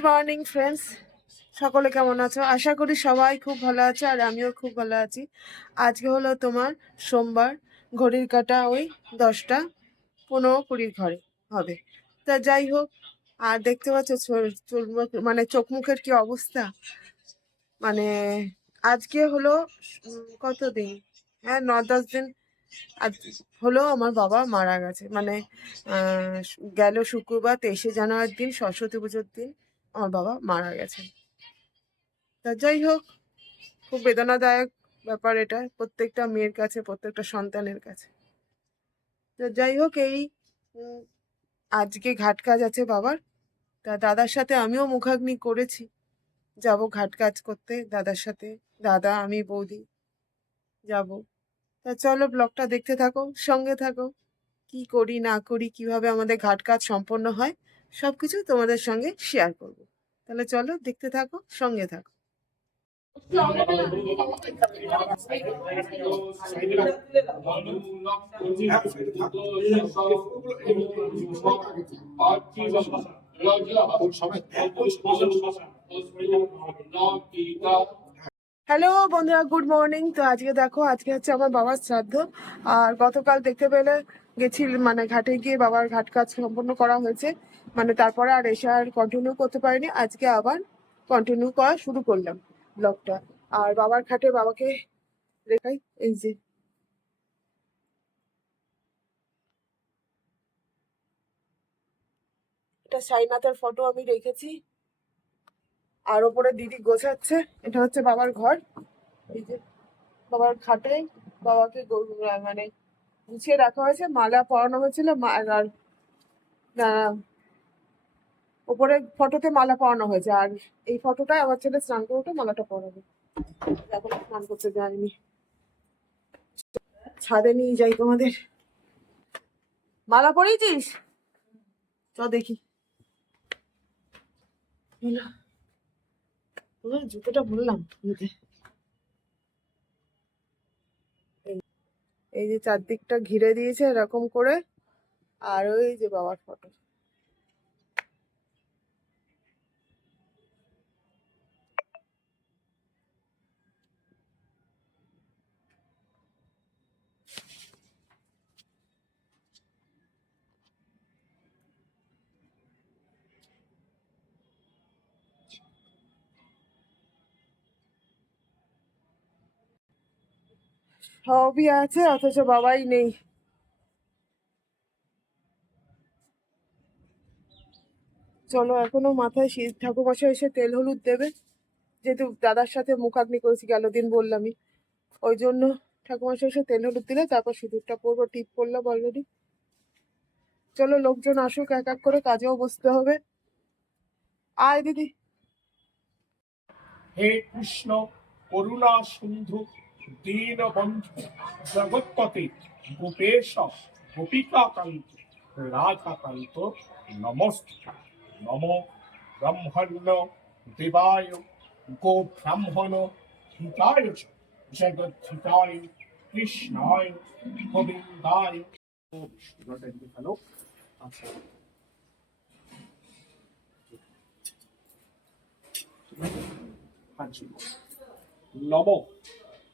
Good morning friends, সকলে কেমন আছো? আশা করি সবাই খুব ভালো আছে আর আমিও খুব ভালো আছি। আজকে হলো তোমার সোমবার, ঘড়ির কাঁটা ওই 10:15-20 ঘরে হবে। তা যাই হোক, আর দেখতে পাচ্ছ মানে চোখ মুখের কি অবস্থা। মানে আজকে হলো কতদিন, হ্যাঁ 9-10 দিন আজ হলো আমার বাবা মারা গেছে। মানে গেল শুক্রবার 23শে জানুয়ারির দিন, সরস্বতী পুজোর দিন আমার বাবা মারা গেছেন। তা যাই হোক, খুব বেদনাদায়ক ব্যাপার এটা প্রত্যেকটা মেয়ের কাছে, প্রত্যেকটা সন্তানের কাছে। তো যাই হোক, এই উম, আজকে ঘাট কাজ আছে বাবার। তা দাদার সাথে আমিও মুখাগ্নি করেছি, যাব ঘাট কাজ করতে দাদার সাথে, দাদা আমি বৌদি যাব। তা চলো ব্লগটা দেখতে থাকো, সঙ্গে থাকো। কি করি না করি, কিভাবে আমাদের ঘাট কাজ সম্পন্ন হয়, সবকিছু তোমাদের সঙ্গে শেয়ার করব। তাহলে চলো দেখতে থাকো, সঙ্গে থাকো। হ্যালো বন্ধুরা, গুড মর্নিং। তো আজকে দেখো, আজকে হচ্ছে আমার বাবার শ্রাদ্ধ। আর গতকাল দেখতে পেলে গেছি, মানে ঘাটে গিয়ে বাবার ঘাট কাজ সম্পন্ন করা হয়েছে। মানে তারপরে আর এসে আর কন্টিনিউ করতে পারিনি, আজকে আবার কন্টিনিউ করা শুরু করলাম ব্লগটা। আর বাবার ঘাটে বাবাকে রেখাই, এই যে এটা সাইনাথের ফটো আমি রেখেছি। আর ওপরে দিদি গোছাচ্ছে, এটা হচ্ছে বাবার ঘর। এই যে বাবার খাটে বাবাকে মানে গুছিয়ে রাখা হয়েছে, মালা পরানো হয়েছিল আর ওপরে ফটোতে মালা পরানো হয়েছে। আর এই ফটোটায় আমার ছেলে স্নান করে উঠে মালাটা পরাবে, এখন স্নান করতে যায়নি। ছাদে নিয়ে যাই তোমাদের। মালা পরিয়েছিস? চ দেখি। জুতোটা বললাম নিতে। এই যে চারদিকটা ঘিরে দিয়েছে এরকম করে। আর ওই যে বাবার ফটো। সবই আছে অথচ বাবাই নেই। চলো, এখনো মাথায় ঠাকুরমশাই এসে তেল হলুদ দেবে, যেহেতু দাদার সাথে মুখাগ্নি করেছি গেল দিন বললামই, ওই জন্য ঠাকুরমশাই এসে তেল হলুদ দিলে তারপর সিঁদুরটা পরবো। টিপ পরলাম অলরেডি। চলো লোকজন আসুক, এক এক করে কাজেও বসতে হবে। আয় দিদি। হে কৃষ্ণ করুণা সিন্ধু দীনবন্ধু জগৎপতে গোপেশ গোপিকাকান্ত রাধাকান্ত নমস্তে। নম ব্রহ্মণ্য দেবায় গো ব্রাহ্মণ হিতায় চ জগদ্ধিতায় কৃষ্ণায় গোবিন্দায়। হ্যালো, আচ্ছা নম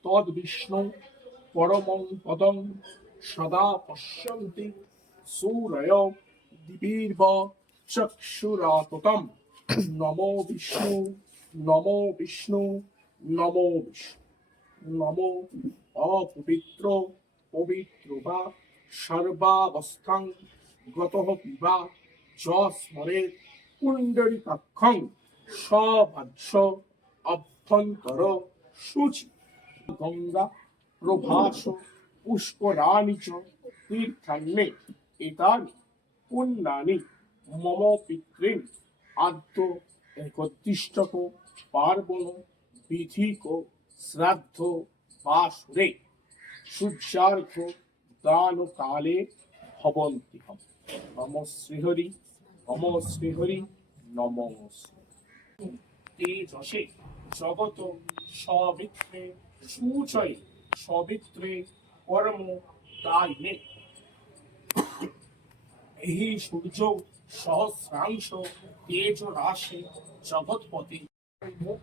তদ বিষ্ণু পরমং পদং সদা পশ্যন্তি সূরয় দিবীর্ব চক্ষুরাততম। নমো বিষ্ণু নমো বিষ্ণু নমো বিষ্ণু। নমো অপবিত্র পবিত্র বা সর্বাবস্থাং গতঃ পিবা যস্মরে পুণ্ডরিকাক্ষং সভাজ্য অভ্যন্তর শুচি। গঙ্গা প্রভাস পুষ্করাণি চ তীর্থান্যে এতানি পুণ্যানি মম পিতৃন আদ্য একত্রিষ্টক পার্বণ বিধিক শ্রাদ্ধ বাসুরে সূর্যার্ঘ দান কালে ভবন্তি হম। নম শ্রীহরি নম শ্রীহরি নম তেজসে জগত সবিত্রে সূচয়ে সবিত্রে কর্ম দায়িনে। এই সূর্য সহস্রাংশ তেজ রাশি জগৎপতি। মুখ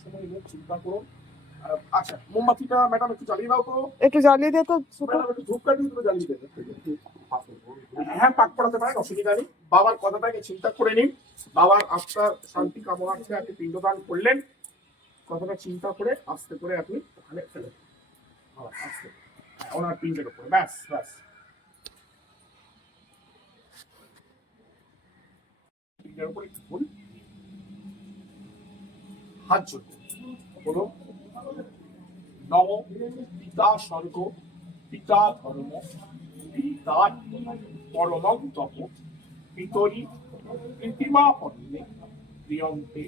সময় মুখ চিন্তা করুন। আচ্ছা, মোমবাতিটা ম্যাডাম একটু জ্বালিয়ে দাও তো। একটু জ্বালিয়ে দে তো ছোট। ম্যাডাম একটু ধূপকাঠি দুটো জ্বালিয়ে দেবে। হ্যাঁ, পাক করাতে পারেন, অসুবিধা নেই। বাবার কথাটাকে চিন্তা করে নিন। বাবার আত্মার শান্তি কামনার্থে আপনি পিণ্ডদান করলেন। কথাটা চিন্তা করে আস্তে করে আপনি ওখানে ফেলে দিন। আস্তে ওনার পিণ্ডের উপরে, ব্যাস ব্যাস। পিণ্ডের উপরে একটু ফুল, হাত জোড় বলো, নম পিতা স্বর্গ পিতা ধর্ম পিতা পরমং তপ পিতরি প্রীতিমা পন্নে প্রিয়ন্তে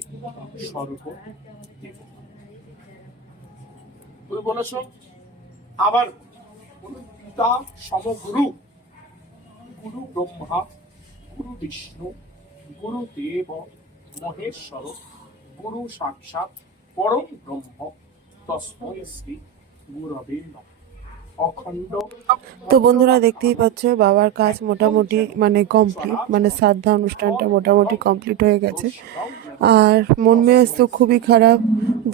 স্বর্গ দেব। তুমি বলেছ, আবার বলুন, পিতা সমগুরু, গুরু ব্রহ্মা গুরু বিষ্ণু গুরু দেব মহেশ্বর গুরু সাক্ষাৎ পরম ব্রহ্ম তস্মৈ শ্রী গুরবে নমঃ। অখণ্ড। তো বন্ধুরা দেখতেই পাচ্ছ বাবার কাজ মোটামুটি মানে কমপ্লিট, মানে শ্রাদ্ধা অনুষ্ঠানটা মোটামুটি কমপ্লিট হয়ে গেছে। আর মন মেজাজ তো খুবই খারাপ,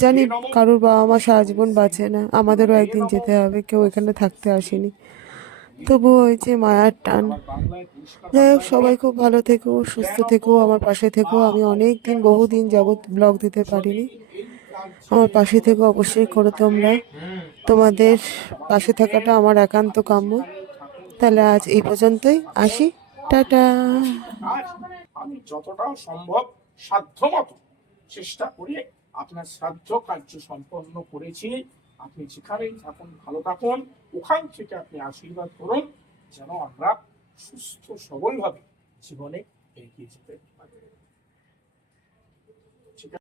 জানি কারোর বাবা মা সারা জীবন বাঁচে না, আমাদেরও একদিন যেতে হবে, কেউ এখানে থাকতে আসেনি, তবুও ওই যে মায়ার টান। যাই হোক, সবাই খুব ভালো থেকো, সুস্থ থেকো, আমার পাশে থেকো। আমি অনেক দিন বহুদিন যাবৎ ব্লগ দিতে পারিনি, আমার পাশে থেকো অবশ্যই করো তোমরা। তোমাদের পাশে থাকাটা আমার একান্ত কাম্য। তাহলে আজ এই পর্যন্তই, আসি, টাটা। আজ আমি যতটা সম্ভব সাধ্যমতো চেষ্টা করে আপনার শ্রাদ্ধ কার্য সম্পন্ন করেছি। আপনি যেখানেই থাকুন ভালো থাকুন, ওখান থেকে আপনি আশীর্বাদ করুন যেন আমরা সুস্থ সবলভাবে জীবনে এগিয়ে যেতে পারি।